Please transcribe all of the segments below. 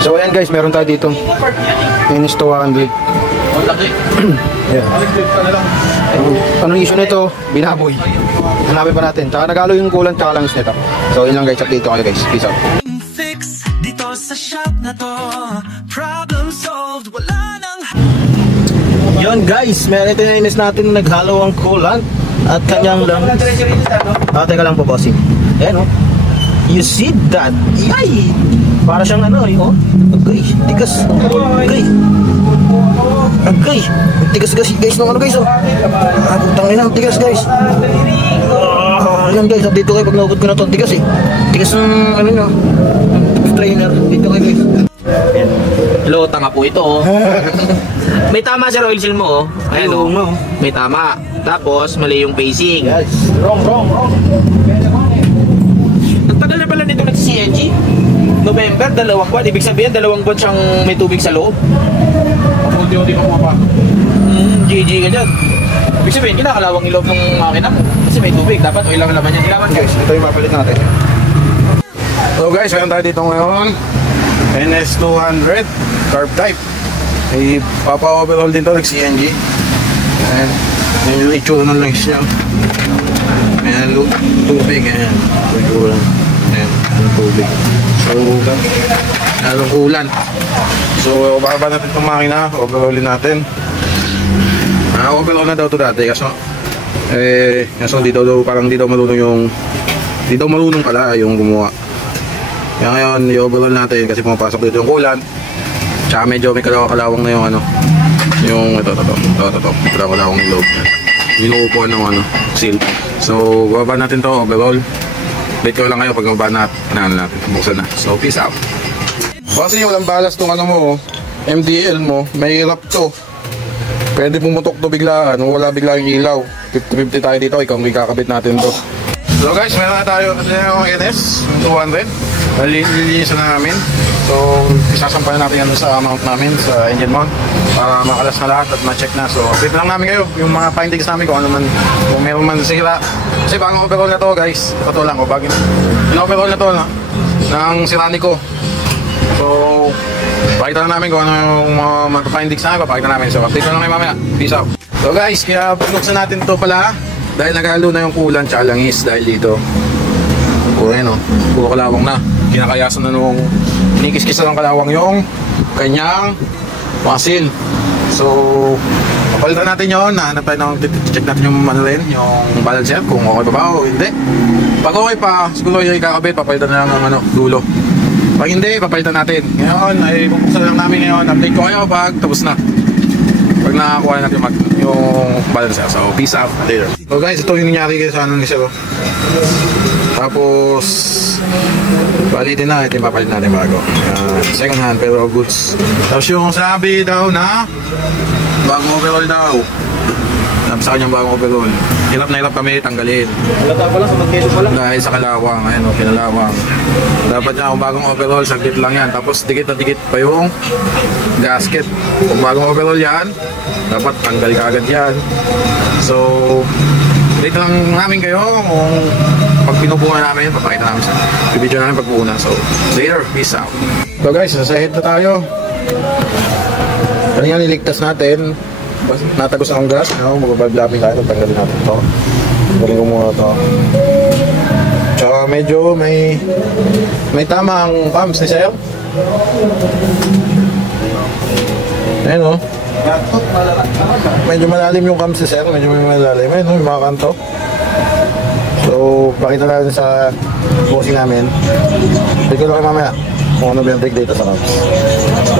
So ayan guys, meron tayo dito Inis 200. Yeah. Anong issue nito? Binaboy. Hanapin pa natin. Tsaka nagalo yung kulang tsaka langis nito. So yun lang guys, update ko kayo guys. Peace out. Fix dito sa shop na to. Problem solved. Wala nang. Yun guys, meron ito na inis natin naghalo ang coolant at kanyang langis. Teka lang po bossing. Ayan o. You see that? Yay! Para siyang ano eh, oh. Agay, tigas. Agay. Agay. Tigas guys ng ano guys, oh. Putang ina, tigas guys. Ayan guys, dito kayo pag naukod ko na to, tigas eh. Tigas ng ano nyo, trainer. Dito kayo guys. Hello, tanga po ito, oh. May tama sa oil seal mo, oh. Ayan, oh. May tama. Tapos, mali yung pacing. Yes. Wrong. Nagtagal na pala nito nag-CNG. November, 2 buwan. Ibig sabihin, 2 buwan siyang may tubig sa loob. Unti-unti pa pumapa. GG ka dyan. Ibig sabihin, kinakalawang iloob ng makina mo. Kasi may tubig. Dapat oil lang naman yan. Ilawan Guys, ito yung mapalit natin. So guys, meron tayo dito ngayon NS200 carb type. Ay papa-overhaul din to, nag-CNG. And yung itsura ng langis niya. Ayan, tubig. Ayan, tubig. So, halong ulan. So, baka natin itong makina, overhaulin natin. Overhaul na daw ito dati, kaso di daw marunong pala yung gumawa. Kaya ngayon, i-overhaul natin kasi pumapasok dito yung kulan. Tsaka medyo may kalawang na yung ano, yung ito, kalawang yung loob. Inuupuan ng seal. So, baba natin to, overhaul. Wait ko lang kayo pag mababa natin, buksan na. So, peace out. Kasi walang balas tong ano mo, MDL mo, mahirap to. Pwede pumutok to biglaan, wala biglang ilaw. 50-50 tayo dito, ikaw may kakabit natin to. So guys, meron na tayo kasi yung NS 200. Lilinisan na namin. So, isasampalan natin yan sa mount namin, sa engine mount, para makalas na lahat at ma-check na. So, update lang namin kayo yung mga findings namin kung ano man, kung meron man sira. Kasi bagong overhaul na to guys, totoo lang, bagong overhaul na to ng Siranico. So, pakita na namin kung ano yung mga findings namin, papakita namin. So, update lang kayo mamaya. Peace out. So guys, kaya pinuksan natin to pala dahil naghalo na yung kulan tsaka langis dahil dito. Puro kalawang na. Kinakayasan na nung kinikis-kisa ng kalawang yung kanyang muzzle. So, papalitan natin yun. Nahanap tayo ng check natin yung yung balancer kung okay pa ba o hindi. Pag okay pa, siguro yung ikakabit, papalitan na lang ng dulo. Pag hindi, papalitan natin. Ngayon, ay bubuksan lang namin ngayon. Update ko kayo pag tapos na. Pag nakakuha natin yung balancer. So, peace out later. So guys, ito yung nangyari kayo sa anong isa ko. Tapos balitin na, ito yung papalit natin bago. Second hand pero goods. Tapos yung sabi daw na bagong overhaul daw. Sabi sa kanyang bagong overhaul. Hirap na hirap kami tanggalin. Halata pa lang sa magkelo pa lang. Dahil sa kalawang, ayun o, kinalawang. Dapat niya kung bagong overhaul, saglit lang yan. Tapos dikit na dikit pa yung gasket. Kung bagong overhaul yan, dapat tanggal ka agad yan. So, dito lang namin kayo kung pag pinubuhan namin, papakita namin sa video namin pagbuuna. So, later, peace out. So guys, nasa head na tayo. Kanina niligtas natin. Natagos akong gas, magbablabing tayo, tanggalin natin ito. Galing ko muna ito. Tsaka medyo may tama ang pumps ni Sir. Ayan o. Medyo malalim yung pumps ni Sir, medyo may malalim. Ayan o, yung mga kanto. So, pakita natin sa bossing namin. Tigil ko kayo mamaya kung ano ba yung take data sa pumps. So,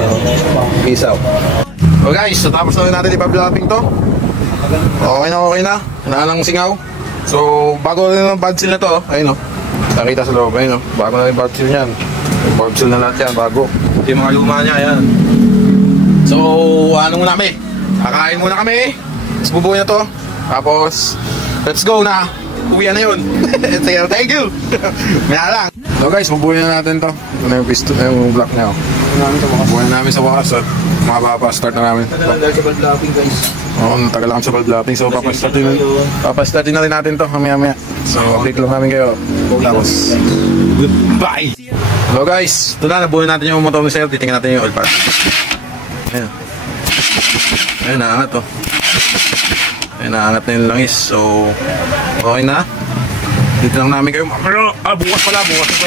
peace out. So guys, tapos na natin ipablapping to. Okay na. Nalang singaw. So, bago rin ang bad seal na to. Ayun o. Nakita sa loob. Ayun o. Bago na yung bad seal niyan. Yung bad seal na lahat yan. Bago. Ito yung mga luma niya. Ayan. So, ano muna kami? Kakain muna kami. Tapos bubuhay na to. Tapos, let's go na. Uwian na yun. Sige, thank you. Maya lang. So guys, bubuhay na natin to. Ito na yung piston, yung block niya. Bubuhay na namin sa wakas. Mababa, start na namin. Tagal lang dahil sa bad-lapping guys. Oo, tagal lang sa bad-lapping. So papastartin na rin natin to mamaya. So update lang namin kayo. Tapos, goodbye! Hello guys, ito na, nabuhin natin yung motor ni Sir. Titingnan natin yung oil pan. Ayan. Ayan, naangat oh. Ayan, naangat na yung langis. So, okay na. Dito lang namin kayo. Bukas pala, bukas ito.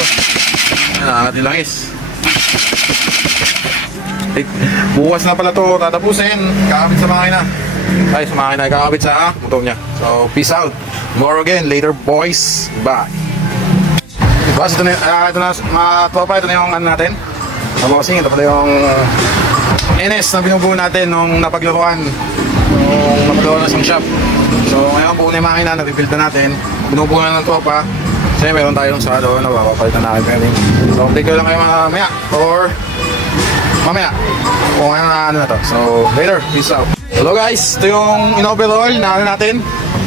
Ayan, naangat yung langis. Bukas na pala to tatapusin. Kakabit sa makina. Ay, sa makina, kakabit sa motor niya. So, peace out. More again, later boys. Bye. Boss, ito na mga tropa, ito na yung ano natin. Bossing, ito pala yung NS na binubuo natin nung napaglaruan. Nung napaglaruan na sa shop. So ngayon buo na yung makina, nabibuild na natin. Binubuo na ng tropa. Kasi meron tayong sa doon na papapalitan na natin. So update ko lang kayo mamaya or mamaya kung ano na to. So later, peace out. Hello guys, ito yung in-overall na ano natin.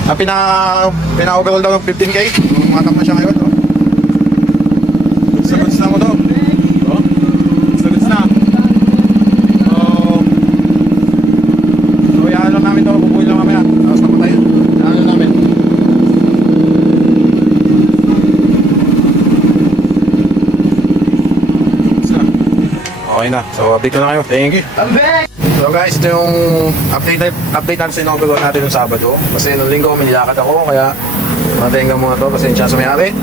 Na pina-overall daw ng 15K. Matap na siya ngayon. Saguts na mo to. Saguts na. So yan lang namin to. Bubuhin lang mamaya. Tapos napatay. Yan lang namin. Okay na. So update ko na kayo. Thank you. So guys, ito yung update natin sa inaugural natin yung Sabado. Kasi nung linggo may nilakad ako. Kaya matayin ka muna to. Kasi siya sumayari.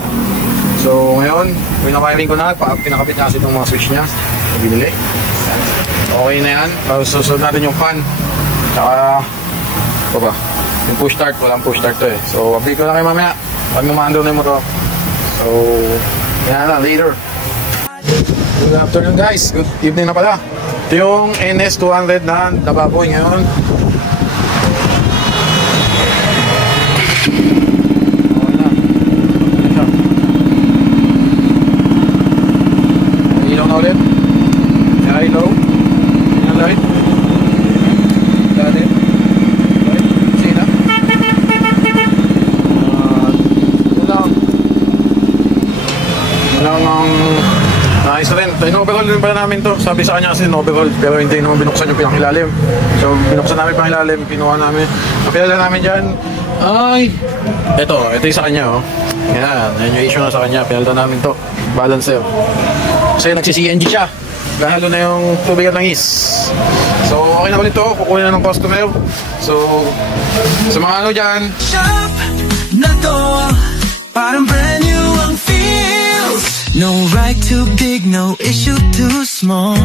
So ngayon, pinawiring ko na, pinakabit na kasi itong mga switch niya na binili. Okay na yan. Tapos susunod natin yung fan. Tsaka, ano ba? Yung push start, walang push start to eh. So update ko na kayo mamaya. Pag numando na yung motor. So, yan na, later. Good afternoon guys. Good evening na pala. Ito yung NS200 na nababoy ngayon. Ulit. High, low. Yan, light. Got it. Light. Sina. Wala lang nice rin. In-overall din pala namin to. Sabi sa kanya kasi in-overall. Pero hindi naman binuksan yung pinangilalim. So, binuksan namin pangilalim. Kinuha namin. Napilala namin dyan. Ay! Ito yung sa kanya, oh. Yan. Yan yung issue na sa kanya. Pinalta namin to. Balancer. Kasi nagsi-CNG siya. Lalo na yung tubig at langis. So, okay na ulit to. Kukunin na ng customer. So, sa mga ano dyan. Shop na to, parang brand new ang feels. No right too big, no issue too small.